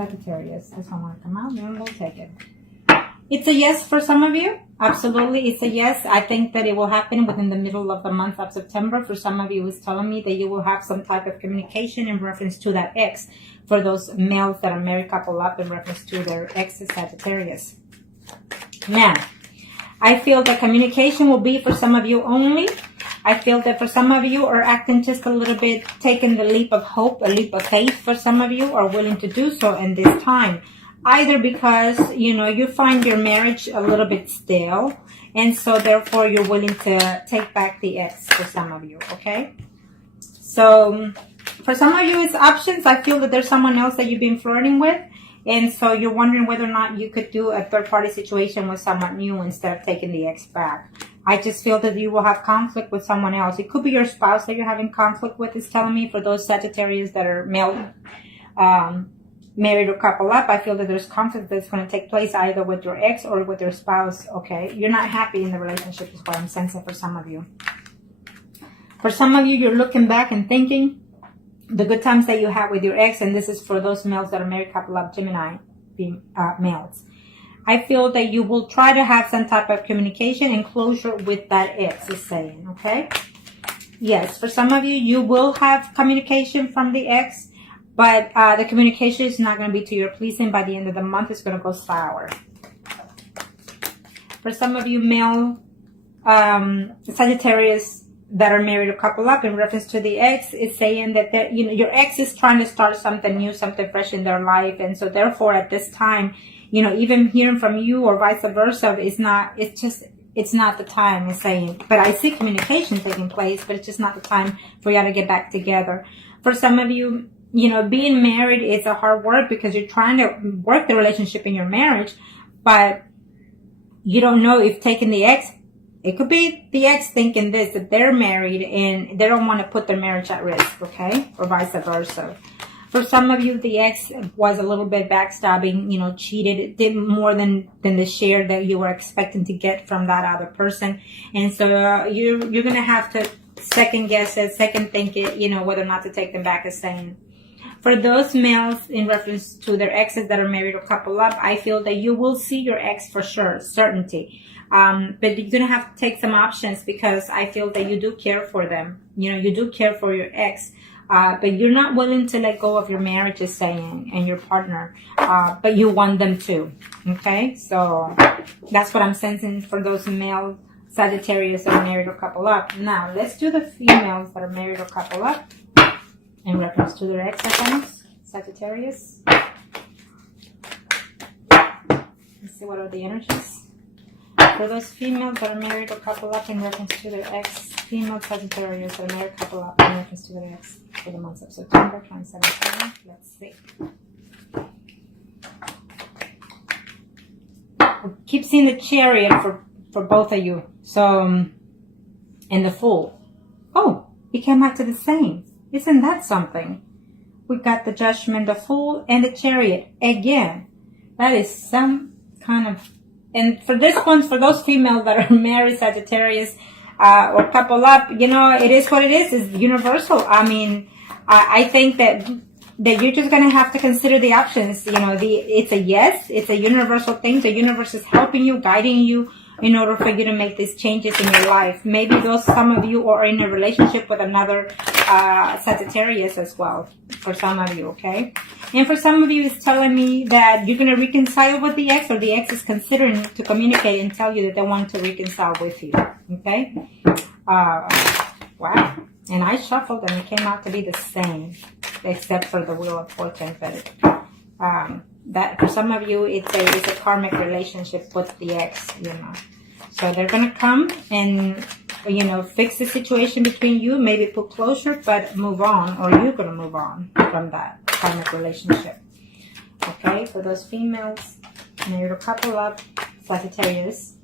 Sagittarius. This one want to come out, then we'll take it. It's a yes for some of you. Absolutely, it's a yes. I think that it will happen within the middle of the month of September. For some of you, it's telling me that you will have some type of communication in reference to that ex. For those males that are married couple up, in reference to their ex Sagittarius. Now, I feel that communication will be for some of you only. I feel that for some of you are acting just a little bit, taking the leap of hope, a leap of faith. For some of you are willing to do so in this time. Either because, you know, you find your marriage a little bit stale, and so therefore you're willing to take back the ex for some of you, okay? So for some of you, it's options. I feel that there's someone else that you've been flirting with, and so you're wondering whether or not you could do a third-party situation with someone new instead of taking the ex back. I just feel that you will have conflict with someone else. It could be your spouse that you're having conflict with, is telling me, for those Sagittarius that are male, married or couple up. I feel that there's conflict that's going to take place either with your ex or with your spouse, okay? You're not happy in the relationship is what I'm sensing for some of you. For some of you, you're looking back and thinking the good times that you had with your ex, and this is for those males that are married couple up, Gemini males. I feel that you will try to have some type of communication and closure with that ex, is saying, okay? Yes, for some of you, you will have communication from the ex, but the communication is not going to be to your pleasing. By the end of the month, it's going to go sour. For some of you male Sagittarius that are married or couple up, in reference to the ex, it's saying that, you know, your ex is trying to start something new, something fresh in their life. And so therefore at this time, you know, even hearing from you or vice versa, it's not the time, it's saying. But I see communication taking place, but it's just not the time for y'all to get back together. For some of you, you know, being married is a hard work because you're trying to work the relationship in your marriage, but you don't know if taking the ex, it could be the ex thinking this, that they're married and they don't want to put their marriage at risk, okay? Or vice versa. For some of you, the ex was a little bit backstabbing, you know, cheated, did more than the share that you were expecting to get from that other person. And so you're going to have to second guess it, second think it, you know, whether or not to take them back, as saying. For those males in reference to their exes that are married or couple up, I feel that you will see your ex for sure, certainty. But you're going to have to take some options because I feel that you do care for them. You know, you do care for your ex, but you're not willing to let go of your marriage, is saying, and your partner, but you want them to. Okay, so that's what I'm sensing for those male Sagittarius that are married or couple up. Now, let's do the females that are married or couple up in reference to their ex accounts, Sagittarius. Let's see what are the energies. For those females that are married or couple up in reference to their ex, female Sagittarius that are married couple up in reference to their ex for the months of September 2017. Let's see. I keep seeing the Chariot for both of you. So, and the Fool. Oh, it came out to the same. Isn't that something? We got the Judgment, the Fool, and the Chariot again. That is some kind of... And for this one, for those females that are married Sagittarius or couple up, you know, it is what it is. It's universal. I mean, I think that you're just going to have to consider the options. You know, it's a yes. It's a universal thing. The universe is helping you, guiding you in order for you to make these changes in your life. Maybe some of you are in a relationship with another Sagittarius as well, for some of you, okay? And for some of you, it's telling me that you're going to reconcile with the ex, or the ex is considering to communicate and tell you that they want to reconcile with you, okay? Wow. And I shuffled and it came out to be the same, except for the Wheel of Fortune. But that for some of you, it's a karmic relationship with the ex, you know. So they're going to come and, you know, fix the situation between you, maybe put closure, but move on, or you're going to move on from that karmic relationship. Okay, for those females, married or couple up, Sagittarius.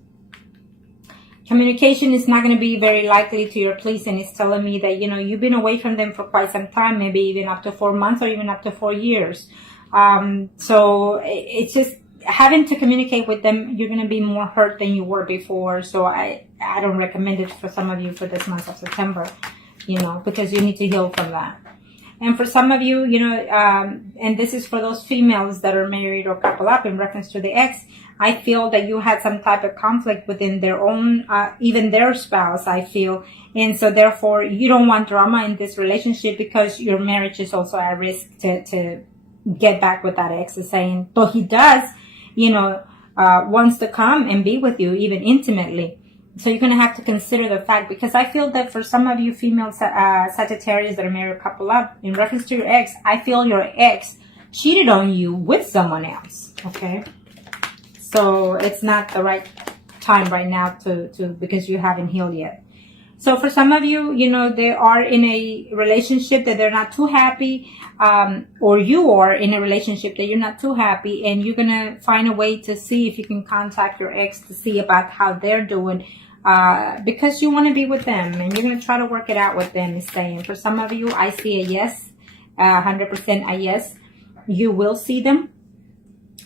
Communication is not going to be very likely to your pleasing. It's telling me that, you know, you've been away from them for quite some time, maybe even up to 4 months or even up to 4 years. So it's just having to communicate with them. You're going to be more hurt than you were before. So I don't recommend it for some of you for this month of September, you know, because you need to heal from that. And for some of you, you know, and this is for those females that are married or couple up in reference to the ex, I feel that you had some type of conflict within their own, even their spouse, I feel. And so therefore, you don't want drama in this relationship because your marriage is also at risk to get back with that ex, is saying, though he does, you know, wants to come and be with you, even intimately. So you're going to have to consider the fact, because I feel that for some of you female Sagittarius that are married couple up, in reference to your ex, I feel your ex cheated on you with someone else, okay? So it's not the right time right now to because you haven't healed yet. So for some of you, you know, they are in a relationship that they're not too happy, or you are in a relationship that you're not too happy, and you're going to find a way to see if you can contact your ex to see about how they're doing, because you want to be with them and you're going to try to work it out with them, is saying. For some of you, I see a yes, 100% a yes. You will see them.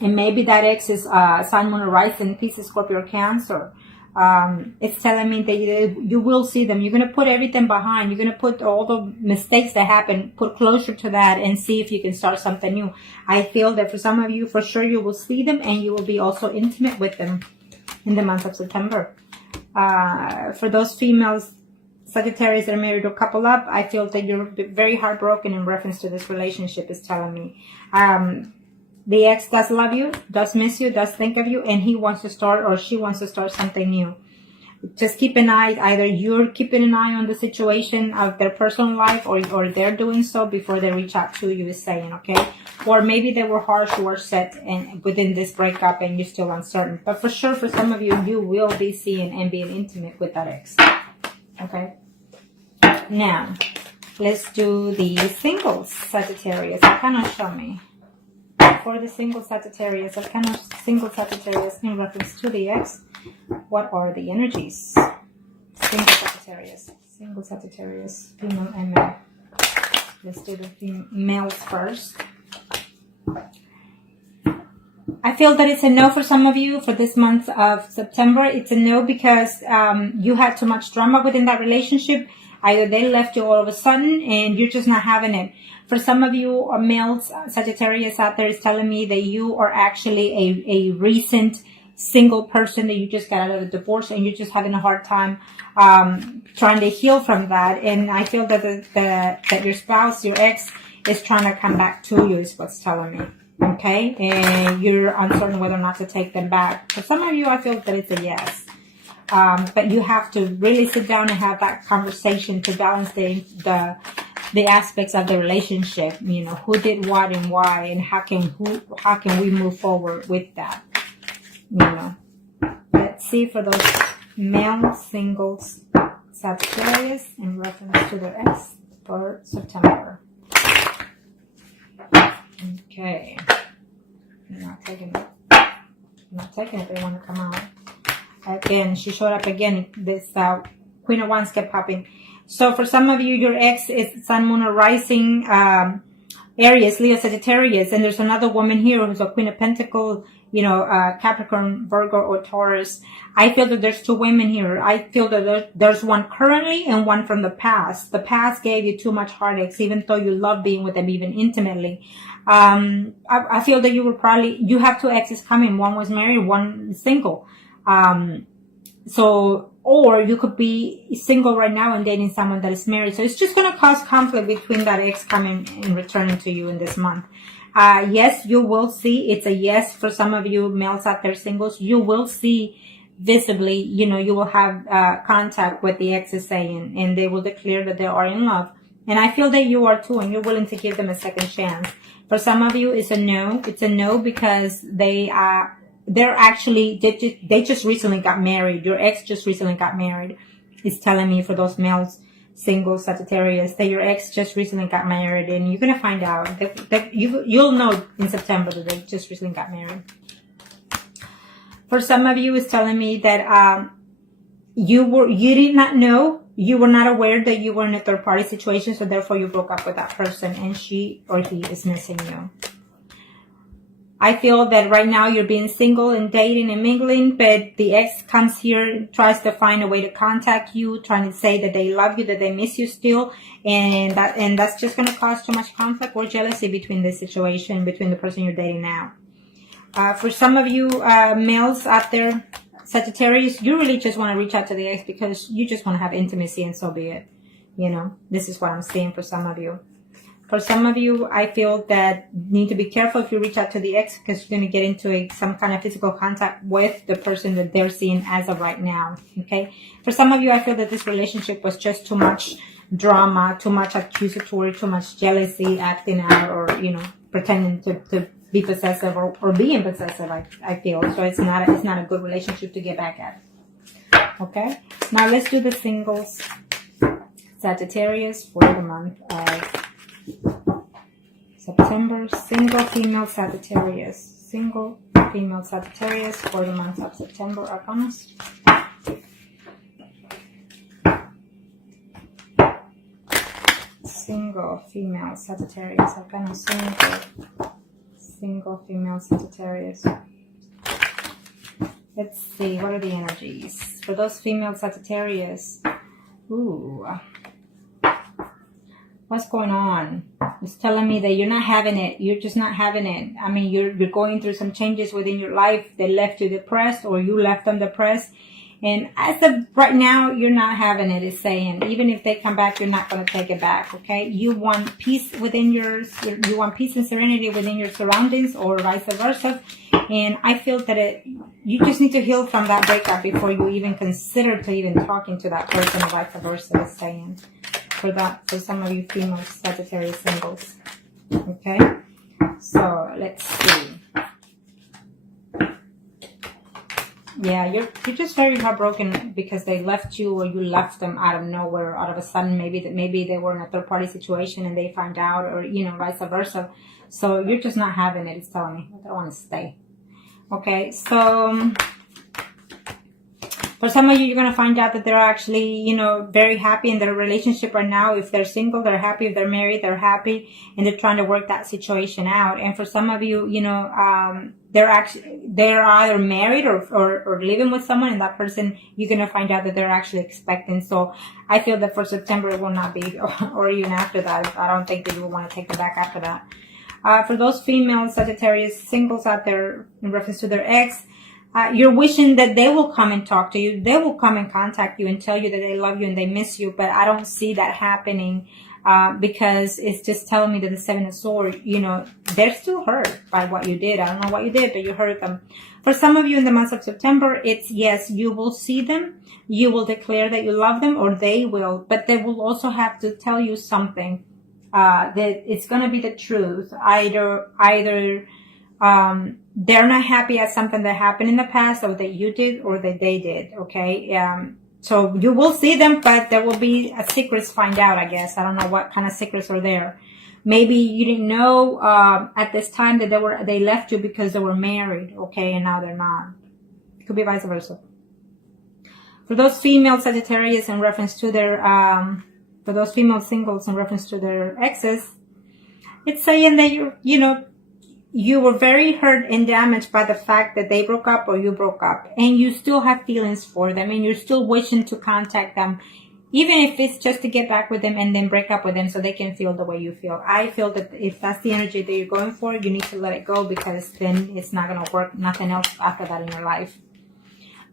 And maybe that ex is Sun, Moon, or Rising, Pisces, Scorpio, or Cancer. It's telling me that you will see them. You're going to put everything behind. You're going to put all the mistakes that happen, put closure to that, and see if you can start something new. I feel that for some of you, for sure, you will see them, and you will be also intimate with them in the month of September. For those females, Sagittarius that are married or couple up, I feel that you're very heartbroken in reference to this relationship, is telling me. The ex does love you, does miss you, does think of you, and he wants to start, or she wants to start something new. Just keep an eye, either you're keeping an eye on the situation of their personal life, or they're doing so before they reach out to you, is saying, okay? Or maybe they were harsh or set and within this breakup and you're still uncertain. But for sure, for some of you, you will be seeing and being intimate with that ex, okay? Now, let's do the singles, Sagittarius. Arcana, show me. For the single Sagittarius, Arcana, single Sagittarius in reference to the ex, what are the energies? Single Sagittarius, female and male. Let's do the males first. I feel that it's a no for some of you for this month of September. It's a no because you had too much drama within that relationship. Either they left you all of a sudden and you're just not having it. For some of you males, Sagittarius out there, is telling me that you are actually a recent single person, that you just got out of a divorce and you're just having a hard time trying to heal from that. And I feel that that your spouse, your ex, is trying to come back to you, is what's telling me. Okay? And you're uncertain whether or not to take them back. For some of you, I feel that it's a yes. But you have to really sit down and have that conversation to balance the aspects of the relationship. You know, who did what and why, and how can we move forward with that? You know, let's see for those male singles Sagittarius in reference to their ex for September. Okay, I'm not taking it. They want to come out. Again, she showed up again. This Queen of Wands kept popping. So for some of you, your ex is Sun, Moon, or Rising, Aries, Leo, Sagittarius. And there's another woman here who's a Queen of Pentacles, you know, Capricorn, Virgo, or Taurus. I feel that there's two women here. I feel that there's one currently and one from the past. The past gave you too much heartaches, even though you love being with them, even intimately. I feel that you have two exes coming. One was married, one single. Or you could be single right now and dating someone that is married. So it's just going to cause conflict between that ex coming and returning to you in this month. Yes, you will see. It's a yes for some of you males out there, singles. You will see visibly, you know, you will have contact with the ex is saying, and they will declare that they are in love. And I feel that you are too, and you're willing to give them a second chance. For some of you, it's a no. It's a no because they're actually, they just recently got married. Your ex just recently got married. It's telling me for those males, single Sagittarius, that your ex just recently got married, and you're going to find out that you'll know in September that they just recently got married. For some of you, it's telling me that you did not know, you were not aware that you were in a third party situation, so therefore you broke up with that person and she or he is missing you. I feel that right now you're being single and dating and mingling, but the ex comes here, tries to find a way to contact you, trying to say that they love you, that they miss you still, and that's just going to cause too much conflict or jealousy between the situation, between the person you're dating now. For some of you males out there, Sagittarius, you really just want to reach out to the ex because you just want to have intimacy, and so be it. You know, this is what I'm seeing for some of you. For some of you, I feel that you need to be careful if you reach out to the ex because you're going to get into some kind of physical contact with the person that they're seeing as of right now. Okay. For some of you, I feel that this relationship was just too much drama, too much accusatory, too much jealousy, acting out, or, you know, pretending to be possessive or being possessive. I feel so. It's not a good relationship to get back at. Okay. Now let's do the singles. Sagittarius for the month of September. Single female Sagittarius. Single female Sagittarius for the month of September. Arcanas. Single female Sagittarius. Arcanas. Single female Sagittarius. Let's see. What are the energies for those female Sagittarius? Ooh. What's going on? It's telling me that you're not having it. You're just not having it. I mean, you're going through some changes within your life that left you depressed, or you left them depressed. And as of right now, you're not having it. It's saying, even if they come back, you're not going to take it back. Okay. You want peace within you want peace and serenity within your surroundings, or vice versa. And I feel that you just need to heal from that breakup before you even consider to even talking to that person, or vice versa. It's saying. For some of you female Sagittarius singles. Okay, so let's see. Yeah, you're just very heartbroken because they left you, or you left them out of nowhere, out of a sudden. Maybe they were in a third party situation and they found out, or, you know, vice versa. So you're just not having it. It's telling me I don't want to stay. Okay, so for some of you, you're going to find out that they're actually, you know, very happy in their relationship right now. If they're single, they're happy. If they're married, they're happy. And they're trying to work that situation out. And for some of you, you know, they're either married or living with someone. And that person, you're going to find out that they're actually expecting. So I feel that for September, it will not be, or even after that. I don't think that you will want to take them back after that. For those female Sagittarius singles out there in reference to their ex, you're wishing that they will come and talk to you. They will come and contact you and tell you that they love you and they miss you. But I don't see that happening because it's just telling me that the Seven of Swords, you know, they're still hurt by what you did. I don't know what you did, but you hurt them. For some of you in the month of September, it's yes, you will see them. You will declare that you love them, or they will. But they will also have to tell you something that it's going to be the truth. Either they're not happy at something that happened in the past, or that you did, or that they did. Okay. So you will see them, but there will be secrets find out, I guess. I don't know what kind of secrets are there. Maybe you didn't know, at this time that they left you because they were married. Okay. And now they're not. It could be vice versa. For those female Sagittarius in reference to their, for those female singles in reference to their exes, it's saying that you were very hurt and damaged by the fact that they broke up or you broke up, and you still have feelings for them, and you're still wishing to contact them, even if it's just to get back with them and then break up with them so they can feel the way you feel. I feel that if that's the energy that you're going for, you need to let it go, because then it's not going to work. Nothing else after that in your life.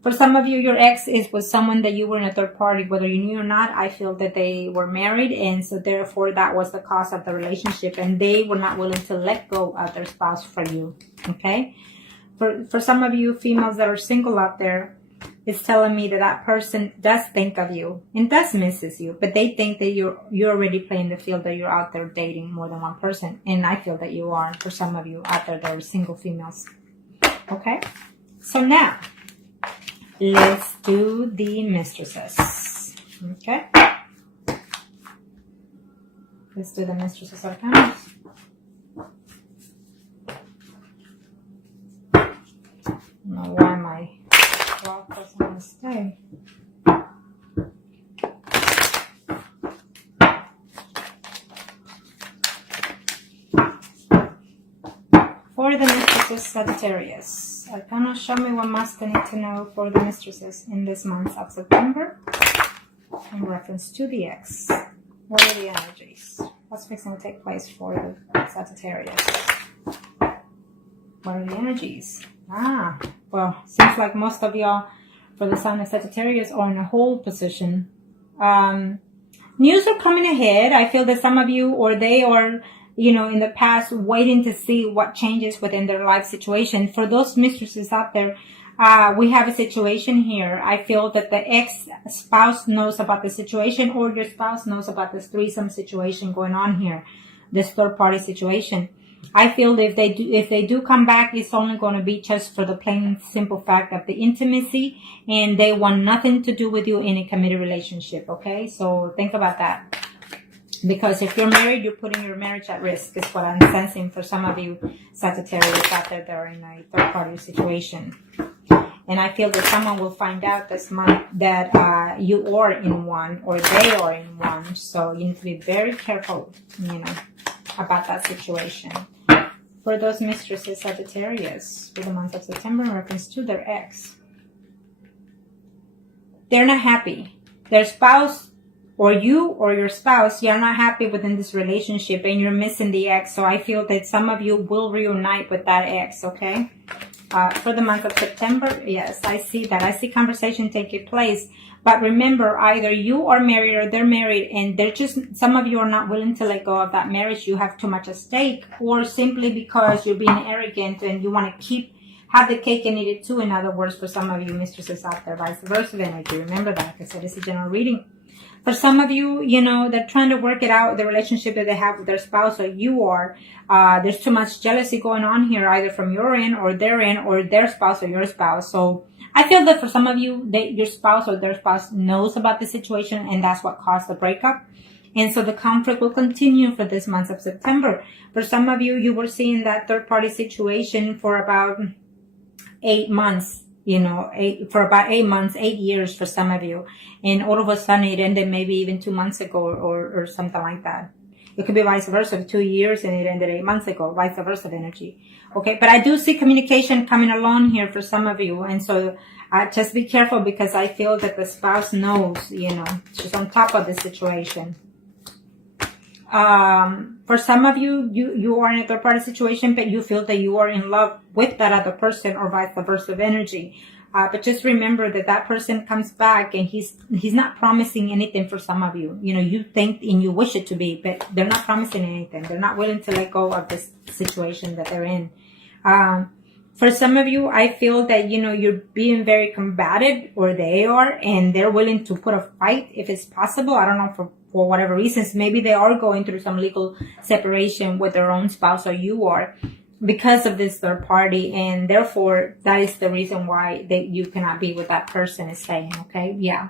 For some of you, your ex was someone that you were in a third party, whether you knew or not. I feel that they were married, and so therefore that was the cause of the relationship, and they were not willing to let go of their spouse for you. Okay. For some of you females that are single out there, it's telling me that person does think of you and does misses you, but they think that you're already playing the field, that you're out there dating more than one person. And I feel that you are, for some of you out there that are single females. Okay. So now, let's do the mistresses. Okay. Let's do the mistresses arcana. I don't know why my clock doesn't want to stay. For the mistresses, Sagittarius. Arcana, show me what must I need to know for the mistresses in this month of September in reference to the ex. What are the energies? What's fixing to take place for the Sagittarius? What are the energies? Well, seems like most of y'all for the sign of Sagittarius are in a hold position. News are coming ahead. I feel that some of you or they are, you know, in the past waiting to see what changes within their life situation. For those mistresses out there, we have a situation here. I feel that the ex-spouse knows about the situation, or your spouse knows about this threesome situation going on here, this third-party situation. I feel that if they do come back, it's only going to be just for the plain simple fact of the intimacy, and they want nothing to do with you in a committed relationship. Okay, so think about that. Because if you're married, you're putting your marriage at risk, is what I'm sensing for some of you Sagittarius out there that are in a third-party situation. And I feel that someone will find out this month that you are in one, or they are in one. So you need to be very careful, you know, about that situation. For those mistresses, Sagittarius, for the month of September in reference to their ex. They're not happy. Their spouse, or you or your spouse, you're not happy within this relationship and you're missing the ex. So I feel that some of you will reunite with that ex, okay? For the month of September, yes, I see that. I see conversation taking place. But remember, either you are married or they're married, and they're just, some of you are not willing to let go of that marriage. You have too much at stake, or simply because you're being arrogant and you want to have the cake and eat it too. In other words, for some of you mistresses out there, vice versa energy. Remember that, like I said, it's a general reading. For some of you, you know, they're trying to work it out, the relationship that they have with their spouse, or you are. There's too much jealousy going on here, either from your end or their end, or their spouse or your spouse. So I feel that for some of you, your spouse or their spouse knows about the situation, and that's what caused the breakup. And so the conflict will continue for this month of September. For some of you, you were seeing that third-party situation for about 8 months. You know, for about 8 months, 8 years for some of you. And all of a sudden it ended maybe even 2 months ago or something like that. It could be vice versa, 2 years and it ended 8 months ago, vice versa energy. Okay, but I do see communication coming along here for some of you. And so just be careful, because I feel that the spouse knows, you know, she's on top of the situation. For some of you, you are in a third party situation, but you feel that you are in love with that other person, or vice versa energy. But just remember that that person comes back and he's not promising anything for some of you. You know, you think and you wish it to be, but they're not promising anything. They're not willing to let go of this situation that they're in. For some of you, I feel that, you know, you're being very combative, or they are, and they're willing to put a fight if it's possible. I don't know, for whatever reasons. Maybe they are going through some legal separation with their own spouse, or you are, because of this third party, and therefore that is the reason why you cannot be with that person, is saying, okay? Yeah.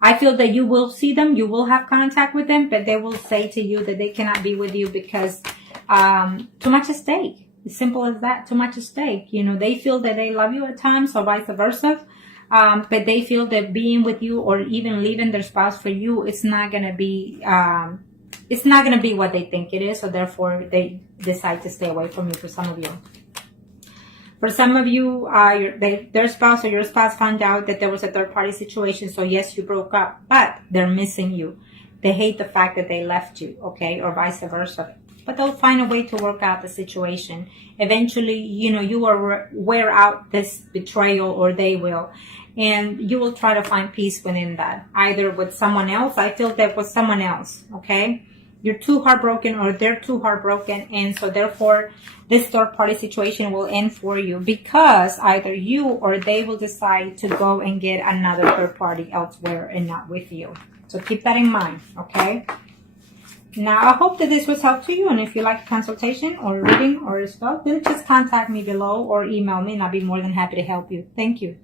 I feel that you will see them, you will have contact with them, but they will say to you that they cannot be with you because too much at stake. As simple as that, too much at stake. You know, they feel that they love you at times, or vice versa. But they feel that being with you, or even leaving their spouse for you, it's not going to be what they think it is. So therefore they decide to stay away from you, for some of you. For some of you, their spouse or your spouse found out that there was a third party situation. So yes, you broke up, but they're missing you. They hate the fact that they left you, okay, or vice versa. But they'll find a way to work out the situation. Eventually, you know, you will wear out this betrayal, or they will. And you will try to find peace within that, either with someone else. I feel that with someone else, okay? You're too heartbroken, or they're too heartbroken. And so therefore, this third party situation will end for you, because either you or they will decide to go and get another third party elsewhere and not with you. So keep that in mind, okay? Now, I hope that this was helpful to you. And if you like a consultation or reading or a spell, then just contact me below or email me, and I'll be more than happy to help you. Thank you.